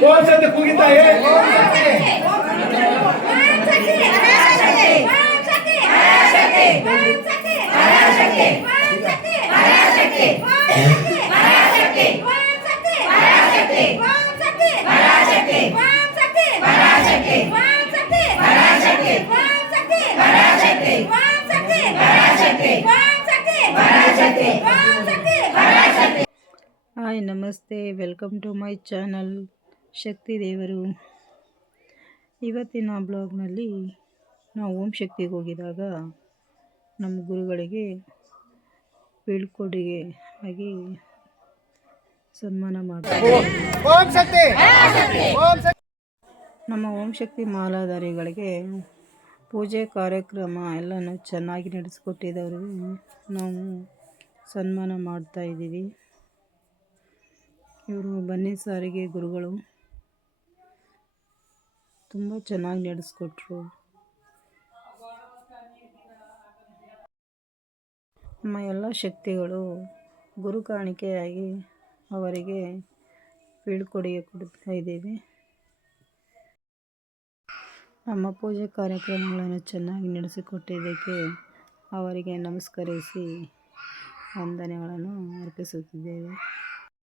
모함사한테 고기 다 해. 모함사한테. 마라샤키 마라샤키 마라샤키 마라샤키 hi ನಮಸ್ತೆ. Welcome to my channel Shakti ದೇವರು. ಇವತ್ತಿನ ಬ್ಲಾಗ್ನಲ್ಲಿ ನಾವು ಓಂ ಶಕ್ತಿಗೆ ಹೋಗಿದಾಗ ನಮ್ಮ ಗುರುಗಳಿಗೆ ಬೀಳ್ಕೊಡುಗೆ ಆಗಿ ಸನ್ಮಾನ ಮಾಡ್ತಾರೆ ನಮ್ಮ ಓಂ ಶಕ್ತಿ ಮಾಲಾಧಾರಿಗಳಿಗೆ ಪೂಜೆ ಕಾರ್ಯಕ್ರಮ ಎಲ್ಲನೂ ಚೆನ್ನಾಗಿ ನಡೆಸ್ಕೊಟ್ಟಿದ್ದವ್ರಿಗೆ ನಾವು ಸನ್ಮಾನ ಮಾಡ್ತಾ ಇದ್ದೀವಿ. ಇವರು ಬನ್ನಿ ಸಾರಿಗೆ ಗುರುಗಳು. ತುಂಬ ಚೆನ್ನಾಗಿ ನಡೆಸ್ಕೊಟ್ರು. ನಮ್ಮ ಎಲ್ಲ ಶಕ್ತಿಗಳು ಗುರು ಕಾಣಿಕೆಯಾಗಿ ಅವರಿಗೆ ಬೀಳ್ಕೊಡುಗೆ ಕೊಡ್ತಾ ಇದ್ದೀವಿ. ನಮ್ಮ ಪೂಜೆ ಕಾರ್ಯಕ್ರಮಗಳನ್ನು ಚೆನ್ನಾಗಿ ನಡೆಸಿಕೊಟ್ಟಿದ್ದಕ್ಕೆ ಅವರಿಗೆ ನಮಸ್ಕರಿಸಿ ವಂದನೆಗಳನ್ನು ಅರ್ಪಿಸುತ್ತಿದ್ದೇವೆ.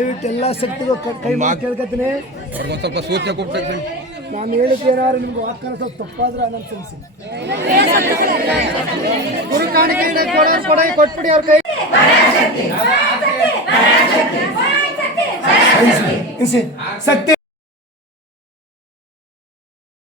ದಯವಿಟ್ಟು ಎಲ್ಲ ಶಕ್ತಿಗೂ ಕ- ಮಾಡಿ ಕೇಳ್ಕೊತೀನಿ. ಅವ್ರಿಗೊಂದು ಸ್ವಲ್ಪ ಸೂಚನೆ ಕೊಡ್ಬೇಕು ನಾನು ಹೇಳಿದ್ದು ಏನಾದ್ರು ನಿಮ್ಗೆ ವಾಕ್ಯನ ಸ್ವಲ್ಪ ತಪ್ಪಾದ್ರೆ ನನ್ನ ತಿಳಿಸಿ ಗುರು ಕಾಣಿಕೆ ಕೊಡೋರು ಕೊಡ ಕೊಟ್ಬಿಡಿ ಅವ್ರ ಕೈ. ಸತ್ಯ